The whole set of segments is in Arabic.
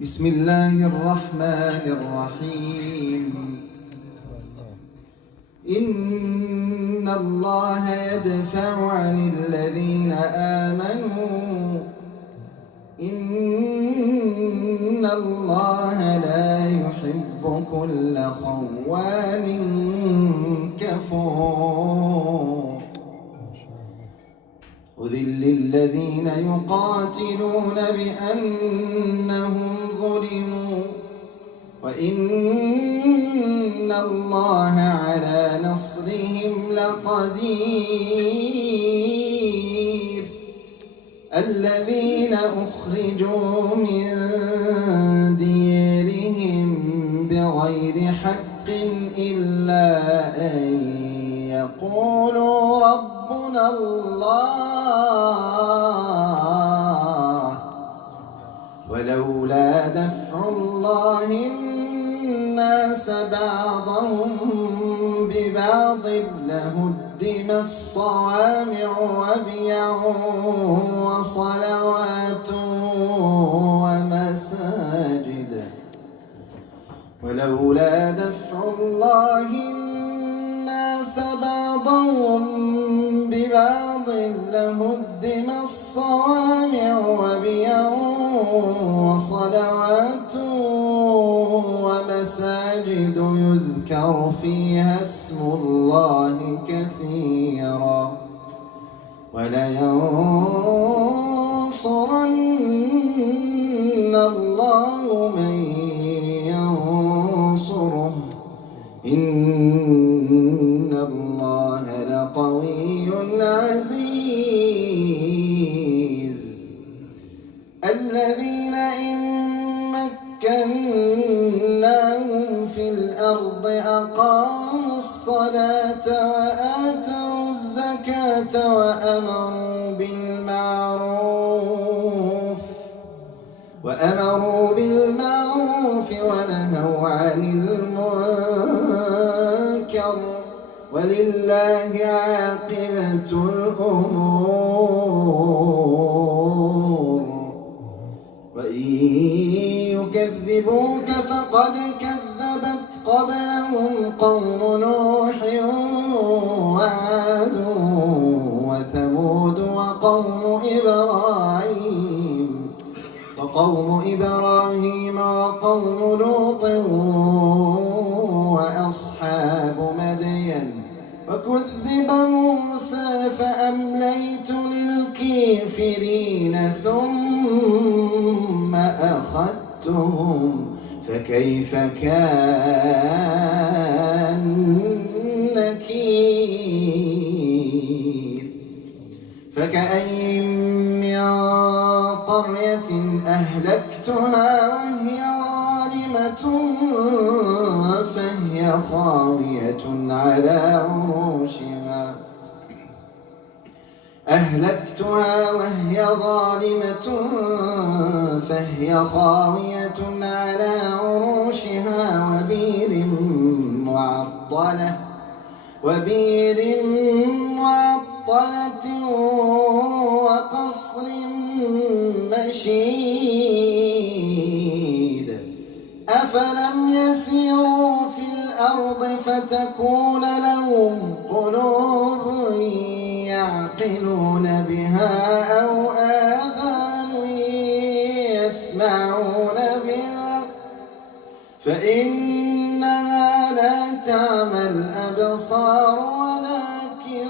بسم الله الرحمن الرحيم. إن الله يدفع عن الذين آمنوا إن الله لا يحب كل خوان كفور. أذل الذين يقاتلون بأنهم ظلموا وإن الله على نصرهم لقدير. الذين أخرجوا من ديارهم بغير حق إلا أن يقولوا ربنا الله ولولا دفع الله الناس بعضهم ببعض لهدمت صوامع وبيع وصلوات ومساجد ولولا دفع الله الناس بعضهم ببعض لهدمت صوامع وبيع وصلوات ومساجد يذكر فيها اسم الله كثيرا ولينصرن الله من ينصره إن الله لقوي عزيز. الذين إن مكناهم في الأرض أقاموا الصلاة وآتوا الزكاة وأمروا بالمعروف ونهوا عن المنكر ولله عاقبة الأمور. وإن يكذبوك فقد كذبت قبلهم قوم نوح وعاد وثمود وقوم إبراهيم وقوم لوط وأصحاب مدين وكذب موسى فأمليت للكافرين ثم أخذتهم فكيف كان نكير. فكأين من قرية أهلكتها وهي ظالمة فهي خاوية على عروشها وبئر معطلة وقصر مشيد. أفلم يسيروا في الأرض فتكون لهم قلوب يعقلون بها أو آذان يسمعون بها فإنها لا تعمى الأبصار ولكن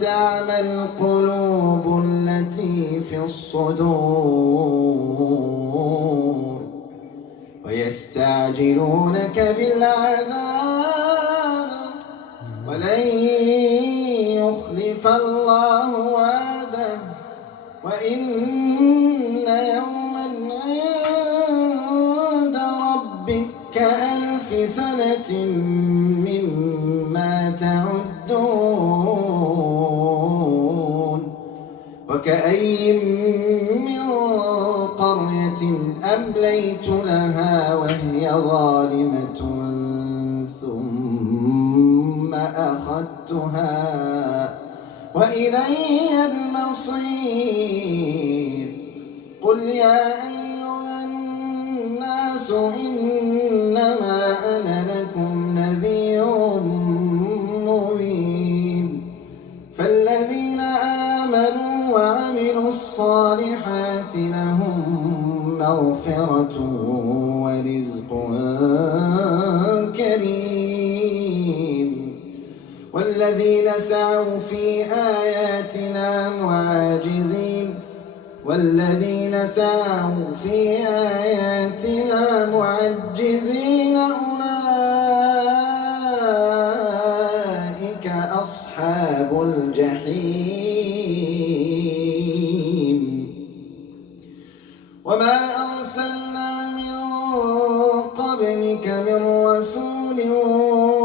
تعمى القلوب التي في الصدور. ويستعجلونك بالعذاب ولن يخلف الله وعده وإن يوما عند ربك كألف سنة مما تعدون. وكأين من قرية أمليت لها وهي ظالمة ثم أخذتها وإلي المصير. يا أيها الناس إنما أنا لكم نذير مبين فالذين آمنوا وعملوا الصالحات لهم مغفرة ورزق كريم والذين سعوا في آياتنا معجزين أولئك أصحاب الجحيم وما أرسلنا من قبلك من رسول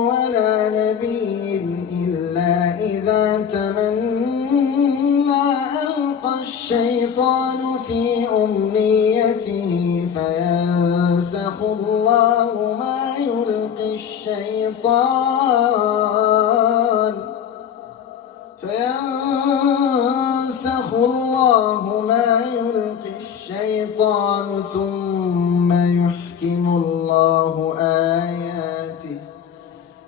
ولا نبي إلا إذا تمنى ألقى الشيطان في أمنيته فينسخ الله ما يلقي الشيطان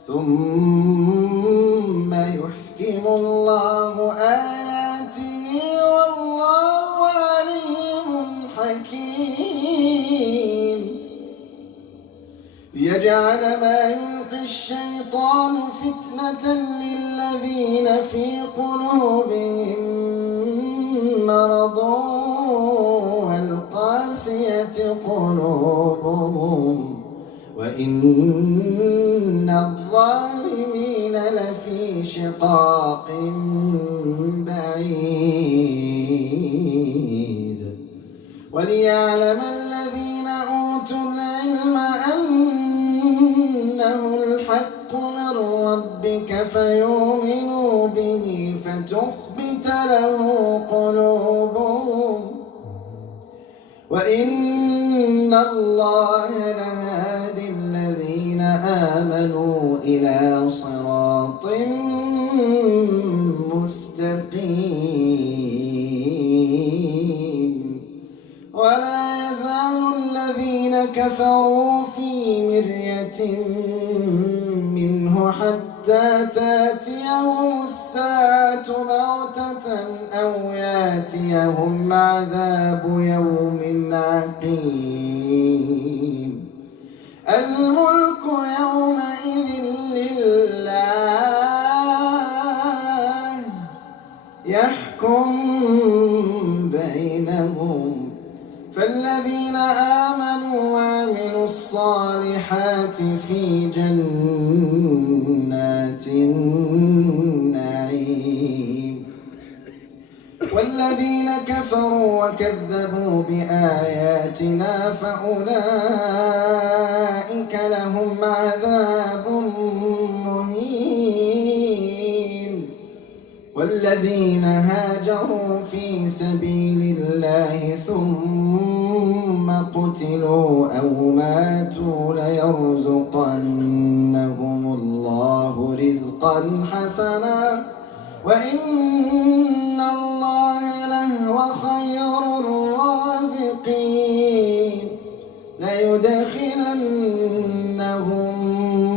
ثم يحكم الله آياته والله عليم حكيم ليجعل ما يلقي الشيطان فتنة للذين في قلوبهم مرض والقاسية قلوبهم وإن الظالمين لفي شقاق بعيد وليعلم الذين أوتوا العلم أنه الحق من ربك فيؤمنوا به فتخبت له قلوبهم وإن الله لهادي الذين آمنوا إلى صراط مستقيم ولا يزال الذين كفروا في مرية منه حتى تأتيهم الساعة بغتة أو يأتيهم عذاب يوم عقيم الملك يومئذ لله يحكم بينهم فالذين آمنوا وعملوا الصالحات في جنات النعيم والذين كفروا وكذبوا بآياتنا فأولئك لهم عذاب مهين والذين هاجروا في سبيل الله ثم قتلوا أو ماتوا ليرزقنهم الله رزقا حسنا وإن الله لهو خير الرازقين ليدخلنهم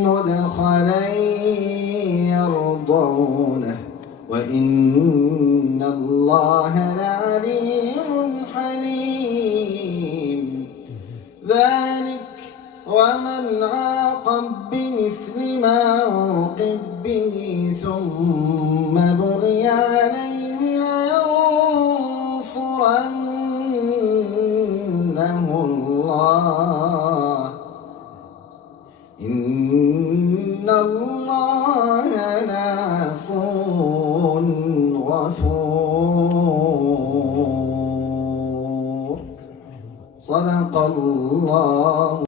مدخلا يرضونه وإن الله لعليم حليم ذلك ومن عاقب بمثل ما عوقب به ثم بغي عليه لينصرنه الله إن الله لعفو غفور صدق الله